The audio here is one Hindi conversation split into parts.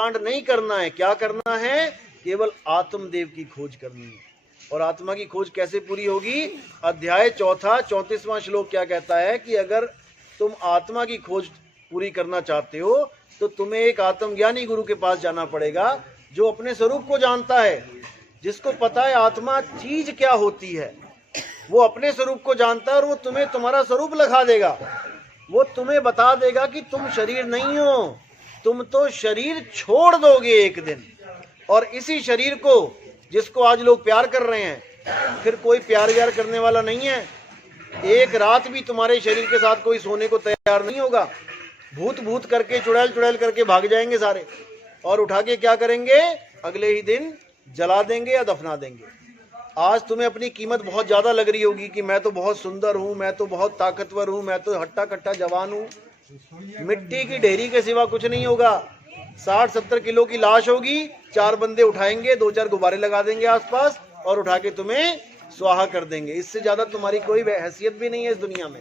कांड नहीं करना है। क्या करना है? केवल आत्मदेव की खोज करनी है। और आत्मा की खोज कैसे पूरी होगी? अध्याय 4 34वां श्लोक क्या कहता है कि अगर तुम आत्मा की खोज पूरी करना चाहते हो तो तुम्हें एक आत्मज्ञानी गुरु के पास जाना पड़ेगा, जो अपने स्वरूप को जानता है, जिसको पता है आत्मा चीज क्या होती है। वो अपने स्वरूप को जानता है और वो तुम्हें तुम्हारा स्वरूप लगा देगा। वो तुम्हें बता देगा कि तुम शरीर नहीं हो, तुम तो शरीर छोड़ दोगे एक दिन। और इसी शरीर को, जिसको आज लोग प्यार कर रहे हैं, फिर कोई प्यार व्यार करने वाला नहीं है। एक रात भी तुम्हारे शरीर के साथ कोई सोने को तैयार नहीं होगा। भूत भूत करके, चुड़ैल चुड़ैल करके भाग जाएंगे सारे, और उठा के क्या करेंगे? अगले ही दिन जला देंगे या दफना देंगे। आज तुम्हें अपनी कीमत बहुत ज्यादा लग रही होगी कि मैं तो बहुत सुंदर हूं, मैं तो बहुत ताकतवर हूं, मैं तो हट्टा कट्टा जवान हूं। मिट्टी की ढेरी के सिवा कुछ नहीं होगा। 60-70 किलो की लाश होगी, 4 बंदे उठाएंगे, 2-4 गुब्बारे लगा देंगे आसपास और उठा के तुम्हें स्वाहा कर देंगे। इससे ज्यादा तुम्हारी कोई हैसियत भी नहीं है इस दुनिया में।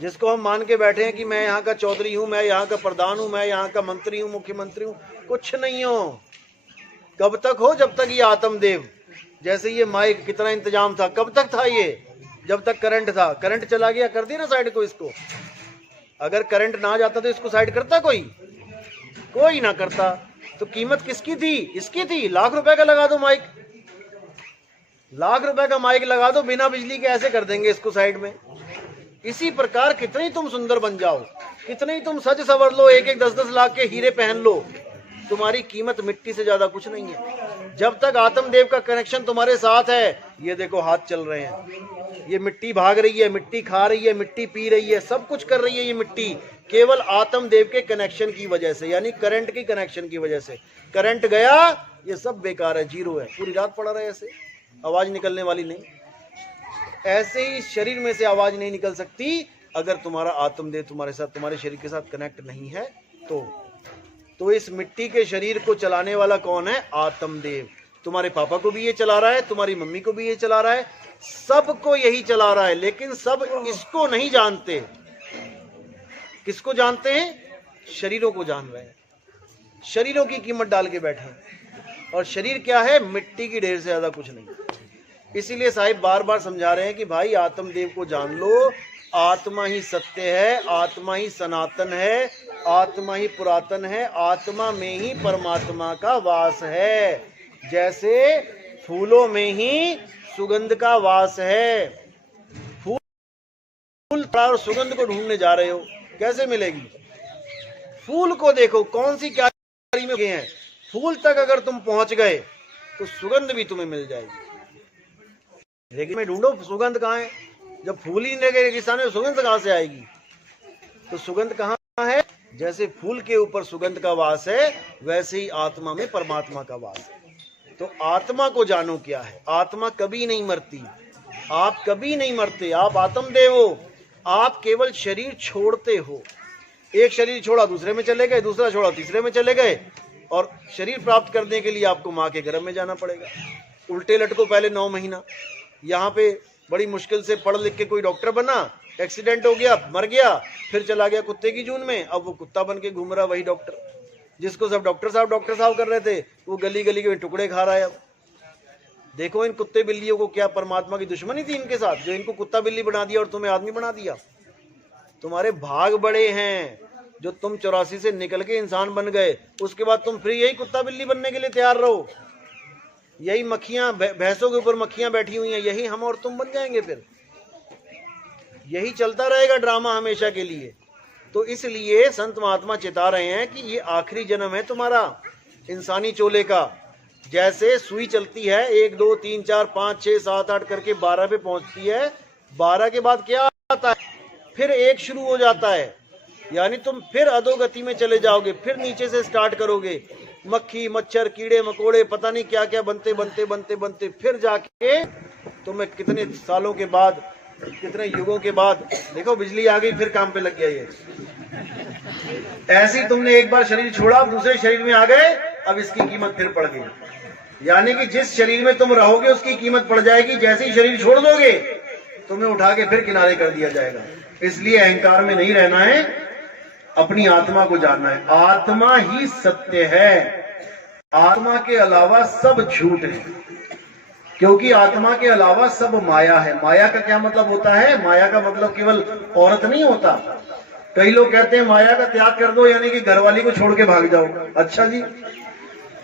जिसको हम मान के बैठे हैं कि मैं यहाँ का चौधरी हूँ, मैं यहाँ का प्रधान हूँ, मैं यहाँ का मंत्री हूँ, मुख्यमंत्री हूँ, कुछ नहीं हो। कब तक हो? जब तक ये आत्मदेव, जैसे ये माइक कितना इंतजाम था, कब तक था ये? जब तक करंट था। करंट चला गया, कर दी ना साइड को इसको। अगर करंट ना जाता तो इसको साइड करता कोई? कोई ना करता। तो कीमत किसकी थी? इसकी थी। लाख रुपए का लगा दो माइक, लाख रुपए का माइक लगा दो, बिना बिजली के ऐसे कर देंगे इसको साइड में। इसी प्रकार कितने ही तुम सुंदर बन जाओ, कितने ही तुम सज सवर लो, 1-1 10-10 लाख के हीरे पहन लो, तुम्हारी कीमत मिट्टी से ज्यादा कुछ नहीं है। जब तक आत्मदेव का कनेक्शन तुम्हारे साथ है, ये देखो हाथ चल रहे हैं, ये मिट्टी भाग रही है, मिट्टी खा रही है, मिट्टी पी रही है, सब कुछ कर रही है ये मिट्टी, केवल आत्मदेव के कनेक्शन की वजह से, यानी करंट की कनेक्शन की वजह से। करंट गया, ये सब बेकार है, जीरो है। पूरी रात पड़ा रहे ऐसे, आवाज निकलने वाली नहीं। ऐसे ही शरीर में से आवाज नहीं निकल सकती अगर तुम्हारा आत्मदेव तुम्हारे साथ, तुम्हारे शरीर के साथ कनेक्ट नहीं है तो इस मिट्टी के शरीर को चलाने वाला कौन है? आत्मदेव। तुम्हारे पापा को भी ये चला रहा है, तुम्हारी मम्मी को भी ये चला रहा है, सबको यही चला रहा है। लेकिन सब इसको नहीं जानते। किसको जानते हैं? शरीरों को जान रहे हैं। शरीरों की कीमत डाल के बैठे हैं। और शरीर क्या है? मिट्टी की ढेर से ज्यादा कुछ नहीं। इसीलिए साहिब बार बार समझा रहे हैं कि भाई आत्मदेव को जान लो। आत्मा ही सत्य है, आत्मा ही सनातन है, आत्मा ही पुरातन है, आत्मा में ही परमात्मा का वास है। जैसे फूलों में ही सुगंध का वास है। फूल और सुगंध को ढूंढने जा रहे हो, कैसे मिलेगी? फूल को देखो कौन सी क्यारी में हैं, फूल तक अगर तुम पहुंच गए तो सुगंध भी तुम्हें मिल जाएगी। लेकिन मैं ढूंढो सुगंध कहाँ है? जब फूल ही नहीं रेगिस्तान में, सुगंध कहाँ से आएगी? तो सुगंध कहाँ है? जैसे फूल के ऊपर सुगंध का वास है, वैसे ही आत्मा में परमात्मा का वास है। तो आत्मा को जानो क्या है। आत्मा कभी नहीं मरती, आप कभी नहीं मरते, आप आत्मदेव हो। आप केवल शरीर छोड़ते हो। एक शरीर छोड़ा दूसरे में चले गए, दूसरा छोड़ा तीसरे में चले गए, और शरीर प्राप्त करने के लिए आपको माँ के गर्भ में जाना पड़ेगा। उल्टे लटको पहले 9 महीना। यहाँ पे बड़ी मुश्किल से पढ़ लिख के कोई डॉक्टर बना, एक्सीडेंट हो गया, मर गया, फिर चला गया कुत्ते की जून में। अब वो कुत्ता बन के घूम रहा वही डॉक्टर, जिसको सब डॉक्टर साहब कर रहे थे, वो गली गली के टुकड़े खा रहा है। अब देखो इन कुत्ते बिल्लियों को क्या परमात्मा की दुश्मनी थी इनके साथ, जो इनको कुत्ता बिल्ली बना दिया और तुम्हें आदमी बना दिया। तुम्हारे भाग बड़े हैं जो तुम 84 से निकल के इंसान बन गए। उसके बाद तुम फिर यही कुत्ता बिल्ली बनने के लिए तैयार रहो। यही मक्खियां, भैंसों के ऊपर मक्खियां बैठी हुई हैं, यही हम और तुम बन जाएंगे। फिर यही चलता रहेगा ड्रामा हमेशा के लिए। तो इसलिए संत महात्मा चेता रहे हैं कि ये आखिरी जन्म है तुम्हारा इंसानी चोले का। जैसे सुई चलती है 1 2 3 4 5 6 7 8 करके 12 पे पहुंचती है। 12 के बाद क्या आता है? फिर 1 शुरू हो जाता है, यानी तुम फिर अधोगति में चले जाओगे, फिर नीचे से स्टार्ट करोगे। मक्खी मच्छर कीड़े मकोड़े पता नहीं क्या क्या बनते बनते बनते बनते फिर जाके तुम्हें कितने सालों के बाद, कितने युगों के बाद, देखो बिजली आ गई, फिर काम पे लग गया ये। ऐसे ही तुमने एक बार शरीर छोड़ा, दूसरे शरीर में आ गए, अब इसकी कीमत फिर पड़ गई। यानी कि जिस शरीर में तुम रहोगे उसकी कीमत पड़ जाएगी। जैसे ही शरीर छोड़ दोगे तुम्हें उठा के फिर किनारे कर दिया जाएगा। इसलिए अहंकार में नहीं रहना है। अपनी आत्मा को जानना है। आत्मा ही सत्य है, आत्मा के अलावा सब झूठ है, क्योंकि आत्मा के अलावा सब माया है। माया का क्या मतलब होता है? माया का मतलब केवल औरत नहीं होता। कई लोग कहते हैं माया का त्याग कर दो, यानी कि घरवाली को छोड़ के भाग जाओ। अच्छा जी,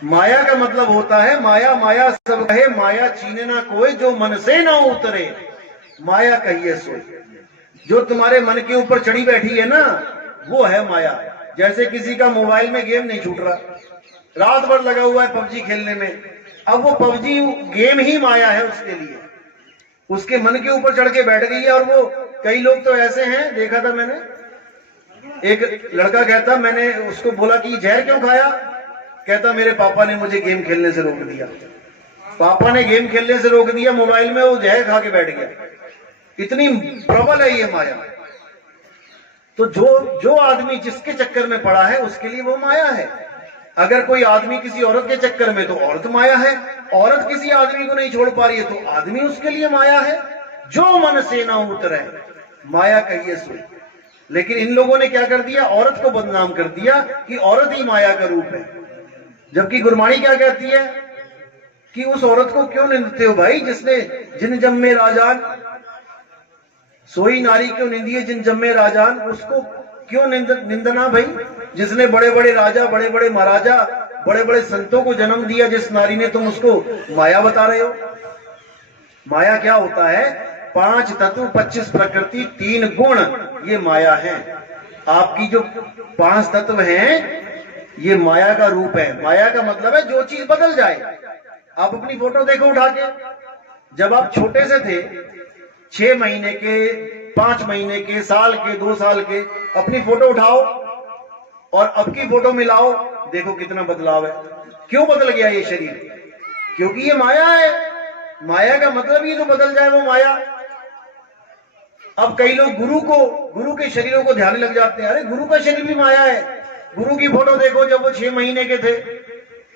माया का मतलब होता है माया माया सब कहे, माया चीने ना कोई, जो मन से ना उतरे माया कहिए सोई। जो तुम्हारे मन के ऊपर चढ़ी बैठी है ना, वो है माया। जैसे किसी का मोबाइल में गेम नहीं छूट रहा, रात भर लगा हुआ है पबजी खेलने में, अब वो पबजी गेम ही माया है उसके लिए, उसके मन के ऊपर चढ़ के बैठ गई है। और वो कई लोग तो ऐसे हैं, देखा था मैंने, एक लड़का कहता, मैंने उसको बोला कि जहर क्यों खाया? कहता मेरे पापा ने मुझे गेम खेलने से रोक दिया। पापा ने गेम खेलने से रोक दिया, मोबाइल में वो जहर खा के बैठ गया। इतनी प्रबल है ये माया। तो जो आदमी जिसके चक्कर में पड़ा है उसके लिए वो माया है। अगर कोई आदमी किसी औरत के चक्कर में, तो औरत माया है। औरत किसी आदमी को नहीं छोड़ पा रही है, तो आदमी उसके लिए माया है। जो मन से ना उतरे माया कहिए सोई। लेकिन इन लोगों ने क्या कर दिया? औरत को बदनाम कर दिया कि औरत ही माया का रूप है। जबकि गुरबाणी क्या कहती है कि उस औरत को क्यों निंदते हो भाई, जिसने जिन जम्मे राजान, सोई नारी क्यों निंदिए जिन जम्मे राजान, उसको क्यों निंदना भाई? जिसने बड़े बड़े राजा, बड़े बड़े महाराजा, बड़े बड़े संतों को जन्म दिया, जिस नारी ने, तुम उसको माया बता रहे हो? माया क्या होता है? 5 तत्व, 25 प्रकृति, 3 गुण, ये माया है। आपकी जो 5 तत्व हैं ये माया का रूप है। माया का मतलब है जो चीज बदल जाए। आप अपनी फोटो देखो उठा के, जब आप छोटे से थे, 6 महीने के, 5 महीने के, साल के, 2 साल के, अपनी फोटो उठाओ और अब की फोटो मिलाओ, देखो कितना बदलाव है। क्यों बदल गया ये शरीर? क्योंकि ये माया है। माया का मतलब ये जो बदल जाए वो माया। अब कई लोग गुरु के शरीरों को ध्यान लग जाते हैं। अरे गुरु का शरीर भी माया है। गुरु की फोटो देखो जब वो 6 महीने के थे,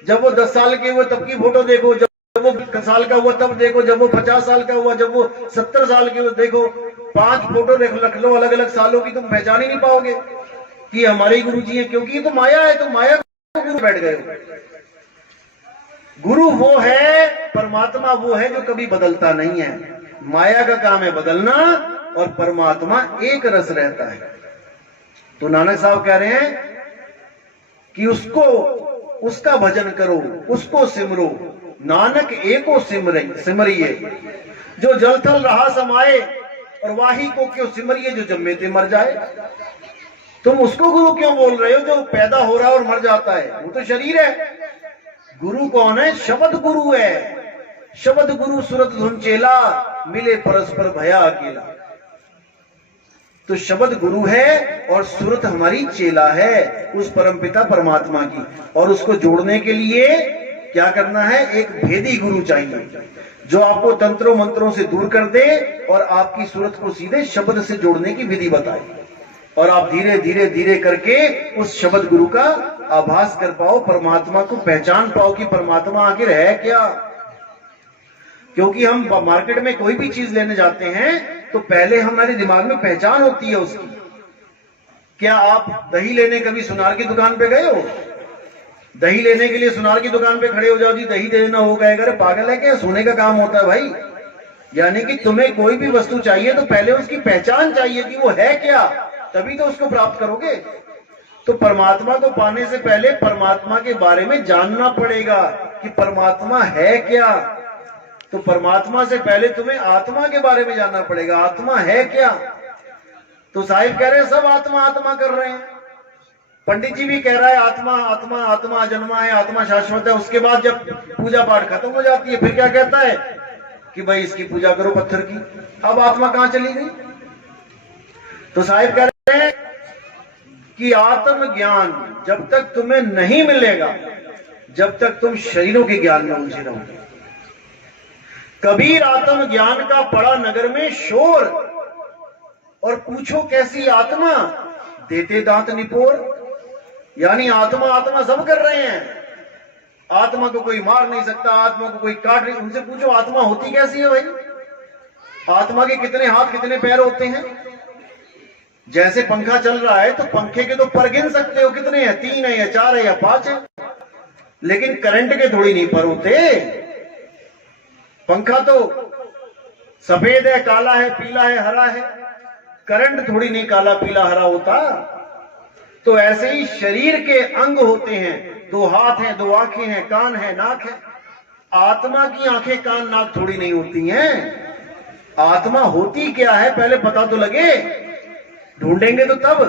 जब वो 10 साल के हुए तब की फोटो देखो, जब वो 1 साल का हुआ तब देखो, जब वो 50 साल का हुआ, जब वो 70 साल के हुए देखो। 5 फोटो रख लो अलग अलग सालों की, तुम पहचान ही नहीं पाओगे कि हमारे गुरु जी है, क्योंकि ये तो माया है। तो माया को गुरु बैठ गए हो। गुरु वो है, परमात्मा वो है जो कभी बदलता नहीं है। माया का काम है बदलना, और परमात्मा एक रस रहता है। तो नानक साहब कह रहे हैं कि उसका भजन करो, उसको सिमरो, नानक एको सिमरिए। जो जल थल रहा समाए, और वाही को क्यों सिमरिए, जो जम्मे ते मर जाए। तुम उसको गुरु क्यों बोल रहे हो जो पैदा हो रहा है और मर जाता है? वो तो शरीर है। गुरु कौन है? शब्द गुरु है। शब्द गुरु सुरत धुन चेला, मिले परस्पर भया अकेला। तो शब्द गुरु है और सूरत हमारी चेला है उस परमपिता परमात्मा की। और उसको जोड़ने के लिए क्या करना है? एक भेदी गुरु चाहिए जो आपको तंत्रों मंत्रों से दूर कर दे और आपकी सूरत को सीधे शब्द से जोड़ने की विधि बताए। और आप धीरे धीरे धीरे करके उस शब्द गुरु का आभास कर पाओ, परमात्मा को पहचान पाओ कि परमात्मा आखिर है क्या। क्योंकि हम मार्केट में कोई भी चीज लेने जाते हैं तो पहले हमारे दिमाग में पहचान होती है उसकी। क्या आप दही लेने कभी सुनार की दुकान पे गए हो? दही लेने के लिए सुनार की दुकान पे खड़े हो जाओ, जी दही देना हो गएगा। अरे पागल है क्या? सोने का काम होता है भाई। यानी कि तुम्हें कोई भी वस्तु चाहिए तो पहले उसकी पहचान चाहिए कि वो है क्या, तभी तो उसको प्राप्त करोगे। तो परमात्मा को पाने से पहले परमात्मा के बारे में जानना पड़ेगा कि परमात्मा है क्या। तो परमात्मा से पहले तुम्हें आत्मा के बारे में जानना पड़ेगा, आत्मा है क्या। तो साहिब कह रहे हैं सब आत्मा आत्मा कर रहे हैं। पंडित जी भी कह रहा है आत्मा आत्मा आत्मा अजन्मा है, आत्मा शाश्वत है। उसके बाद जब पूजा पाठ खत्म हो जाती है फिर क्या कहता है कि भाई इसकी पूजा करो पत्थर की। अब आत्मा कहां चली गई? तो साहिब कह रहे हैं कि आत्म ज्ञान जब तक तुम्हें नहीं मिलेगा, जब तक तुम शरीरों के ज्ञान में उलझे रहोगे। कबीर आत्म ज्ञान का पड़ा नगर में शोर, और पूछो कैसी आत्मा, देते दांत निपोर। यानी आत्मा आत्मा सब कर रहे हैं। आत्मा को कोई मार नहीं सकता, आत्मा को कोई काट नहीं। उनसे पूछो आत्मा होती कैसी है भाई? आत्मा के कितने हाथ कितने पैर होते हैं? जैसे पंखा चल रहा है तो पंखे के तो पर गिन सकते हो कितने हैं, 3 है या 4 है या 5 है, लेकिन करंट के थोड़ी नहीं पर होते। पंखा तो सफेद है, काला है, पीला है, हरा है, करंट थोड़ी नहीं काला पीला हरा होता। तो ऐसे ही शरीर के अंग होते हैं, 2 हाथ हैं, 2 आंखें हैं, कान है, नाक है। आत्मा की आंखें कान नाक थोड़ी नहीं होती हैं। आत्मा होती क्या है पहले पता तो लगे, ढूंढेंगे तो तब।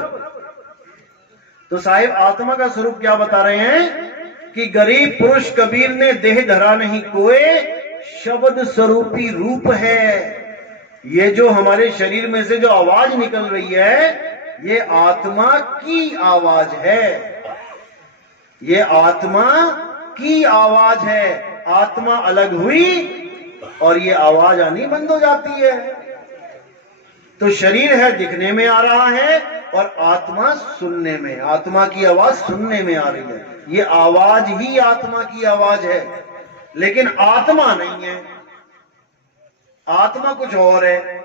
तो साहिब आत्मा का स्वरूप क्या बता रहे हैं कि गरीब पुरुष कबीर ने देह धरा नहीं कोए, शब्द स्वरूपी रूप है। ये जो हमारे शरीर में से जो आवाज निकल रही है ये आत्मा की आवाज है, ये आत्मा की आवाज है। आत्मा अलग हुई और ये आवाज आनी बंद हो जाती है। तो शरीर है दिखने में आ रहा है और आत्मा सुनने में, आत्मा की आवाज सुनने में आ रही है। ये आवाज ही आत्मा की आवाज है, लेकिन आत्मा नहीं है। आत्मा कुछ और है,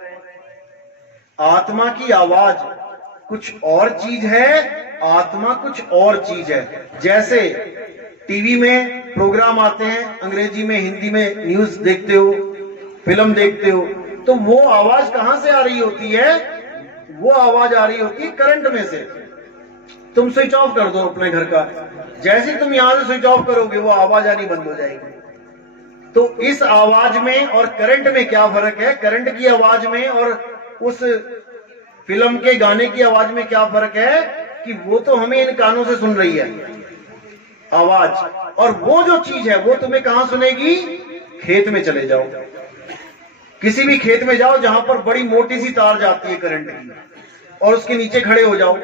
आत्मा की आवाज कुछ और चीज है, आत्मा कुछ और चीज है। जैसे टीवी में प्रोग्राम आते हैं, अंग्रेजी में हिंदी में न्यूज देखते हो, फिल्म देखते हो, तो वो आवाज कहां से आ रही होती है? वो आवाज आ रही होती है करंट में से। तुम स्विच ऑफ कर दो अपने घर का, जैसे तुम यहां से स्विच ऑफ करोगे वो आवाज आनी बंद हो जाएगी। तो इस आवाज में और करंट में क्या फर्क है? करंट की आवाज में और उस फिल्म के गाने की आवाज में क्या फर्क है कि वो तो हमें इन कानों से सुन रही है आवाज, और वो जो चीज है वो तुम्हें कहां सुनेगी? खेत में चले जाओ, किसी भी खेत में जाओ जहां पर बड़ी मोटी सी तार जाती है करंट की, और उसके नीचे खड़े हो जाओ,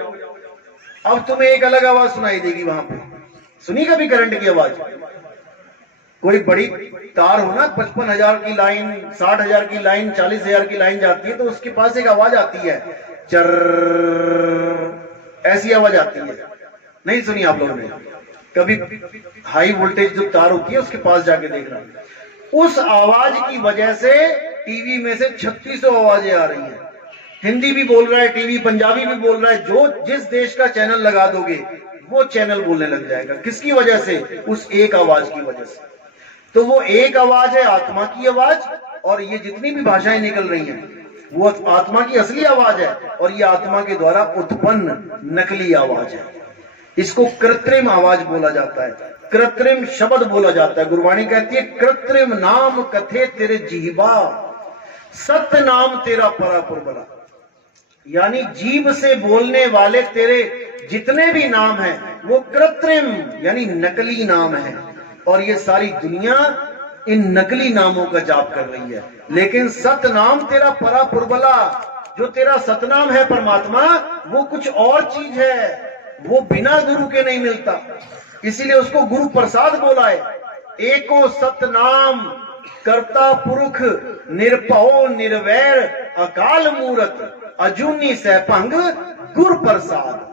अब तुम्हें एक अलग आवाज सुनाई देगी। वहां पे सुनी कभी करंट की आवाज? कोई बड़ी तार हो ना, 55,000 की लाइन, 60,000 की लाइन, 40,000 की लाइन जाती है, तो उसके पास एक आवाज आती है, चर, ऐसी आवाज आती है। नहीं सुनी आप लोगों ने कभी? हाई वोल्टेज जो तार होती है उसके पास जाके देखना। उस आवाज की वजह से टीवी में से 3600 आवाजें आ रही हैं। हिंदी भी बोल रहा है टीवी, पंजाबी भी बोल रहा है, जो जिस देश का चैनल लगा दोगे वो चैनल बोलने लग जाएगा। किसकी वजह से? उस एक आवाज की वजह से। तो वो एक आवाज है आत्मा की आवाज, और ये जितनी भी भाषाएं निकल रही हैं वो आत्मा की असली आवाज है, और ये आत्मा के द्वारा उत्पन्न नकली आवाज है। इसको कृत्रिम आवाज बोला जाता है, कृत्रिम शब्द बोला जाता है। गुरबाणी कहती है कृत्रिम नाम कथे तेरे जीवा, सत्य नाम तेरा परापुर बला। यानी जीभ से बोलने वाले तेरे जितने भी नाम हैं वो कृत्रिम यानी नकली नाम है, और ये सारी दुनिया इन नकली नामों का जाप कर रही है। लेकिन सतनाम तेरा परापुरबला, जो तेरा सतनाम है परमात्मा, वो कुछ और चीज है, वो बिना गुरु के नहीं मिलता। इसीलिए उसको गुरु प्रसाद बोला है। एको सतनाम कर्ता पुरुष निरपहो निर्वैर अकाल मूरत अजूनी सहभंग गुरु प्रसाद।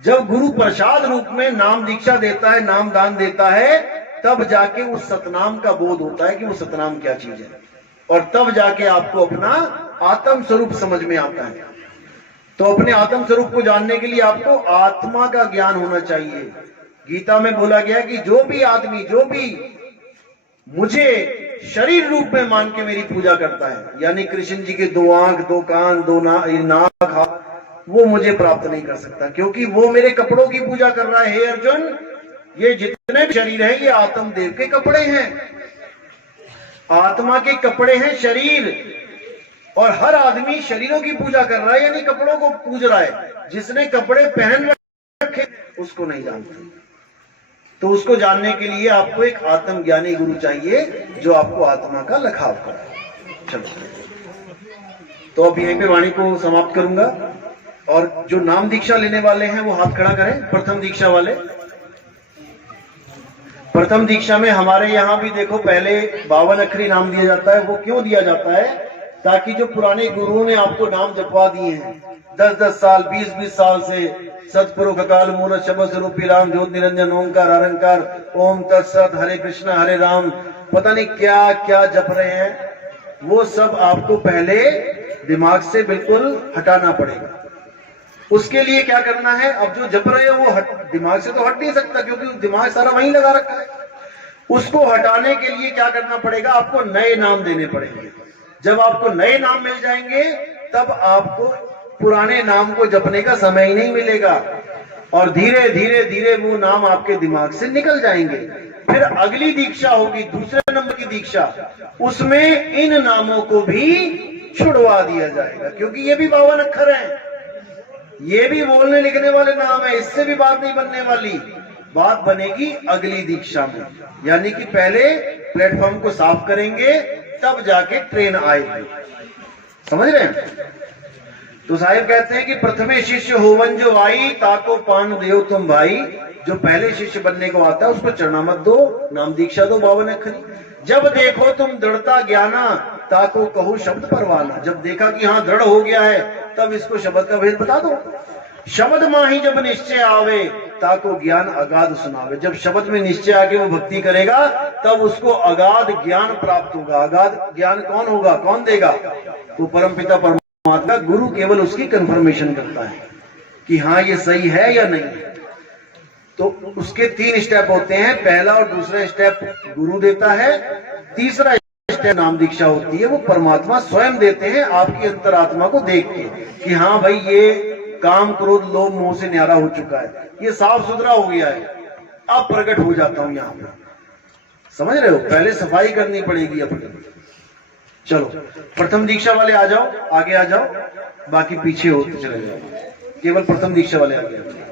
जब गुरु प्रसाद रूप में नाम दीक्षा देता है, नाम दान देता है, तब जाके उस सतनाम का बोध होता है कि वो सतनाम क्या चीज है, और तब जाके आपको अपना आत्म स्वरूप समझ में आता है। तो अपने आत्म स्वरूप को जानने के लिए आपको आत्मा का ज्ञान होना चाहिए। गीता में बोला गया कि जो भी आदमी, जो भी मुझे शरीर रूप में मान के मेरी पूजा करता है, यानी कृष्ण जी के 2 आंख, 2 कान, 2 नाक, वो मुझे प्राप्त नहीं कर सकता, क्योंकि वो मेरे कपड़ों की पूजा कर रहा है। हे अर्जुन, ये जितने शरीर हैं ये आत्म देव के कपड़े हैं, आत्मा के कपड़े हैं शरीर, और हर आदमी शरीरों की पूजा कर रहा है, यानी कपड़ों को पूज रहा है। जिसने कपड़े पहन रखे उसको नहीं जानता। तो उसको जानने के लिए आपको एक आत्मज्ञानी गुरु चाहिए जो आपको आत्मा का लखाव करे। चलो, तो अब यहीं पे वाणी को समाप्त करूंगा, और जो नाम दीक्षा लेने वाले हैं वो हाथ खड़ा करें। प्रथम दीक्षा वाले, प्रथम दीक्षा में हमारे यहाँ भी देखो पहले 52 अक्षरी नाम दिया जाता है। वो क्यों दिया जाता है? ताकि जो पुराने गुरुओं ने आपको नाम जपवा दिए हैं 10-10 साल, 20-20 साल से, सतपुरुष अकाल मूरत शब्द स्वरूपी राम ज्योत निरंजन ओंकार अरंकार ओम तत्सत हरे कृष्ण हरे राम, पता नहीं क्या क्या जप रहे हैं, वो सब आपको पहले दिमाग से बिल्कुल हटाना पड़ेगा। उसके लिए क्या करना है, अब जो जप रहे हो वो दिमाग से तो हट नहीं सकता, क्योंकि दिमाग सारा वहीं लगा रखा है। उसको हटाने के लिए क्या करना पड़ेगा, आपको नए नाम देने पड़ेंगे। जब आपको नए नाम मिल जाएंगे तब आपको पुराने नाम को जपने का समय ही नहीं मिलेगा, और धीरे धीरे धीरे वो नाम आपके दिमाग से निकल जाएंगे। फिर अगली दीक्षा होगी, दूसरे नंबर की दीक्षा, उसमें इन नामों को भी छुड़वा दिया जाएगा, क्योंकि ये भी 52 अक्षर हैं, ये भी बोलने लिखने वाले नाम है, इससे भी बात नहीं बनने वाली। बात बनेगी अगली दीक्षा में, यानी कि पहले प्लेटफॉर्म को साफ करेंगे तब जाके ट्रेन आएगी। समझ रहे हैं? तो साहिब कहते हैं कि प्रथमे शिष्य होवन जो आई ताको पान देव तुम भाई, जो पहले शिष्य बनने को आता है उसको चरणामत दो, नाम दीक्षा दो 52 अक्षरी। जब देखो तुम दृढ़ता ज्ञाना ताको कहो शब्द परवाना, जब देखा कि हाँ दृढ़ हो गया है तब इसको शब्द का भेद बता दो। शब्द माही जब निश्चय आवे ताको ज्ञान अगाध सुनावे, जब शब्द में निश्चय आके वो भक्ति करेगा तब उसको अगाध ज्ञान प्राप्त होगा। अगाध ज्ञान कौन होगा, कौन देगा? तो परमपिता परमात्मा, गुरु केवल उसकी कंफर्मेशन करता है कि हाँ ये सही है या नहीं है। तो उसके 3 स्टेप होते हैं, पहला और दूसरा स्टेप गुरु देता है, तीसरा स्टेप नाम दीक्षा होती है, वो परमात्मा स्वयं देते हैं आपकी अंतरात्मा को देख के कि हाँ भाई ये काम क्रोध लोभ मोह से न्यारा हो चुका है, ये साफ सुथरा हो गया है, अब प्रकट हो जाता हूं यहाँ पे। समझ रहे हो? पहले सफाई करनी पड़ेगी अपनी। चलो प्रथम दीक्षा वाले आ जाओ, आगे आ जाओ, बाकी पीछे होते चले जाओ, केवल प्रथम दीक्षा वाले आगे आ जाओ।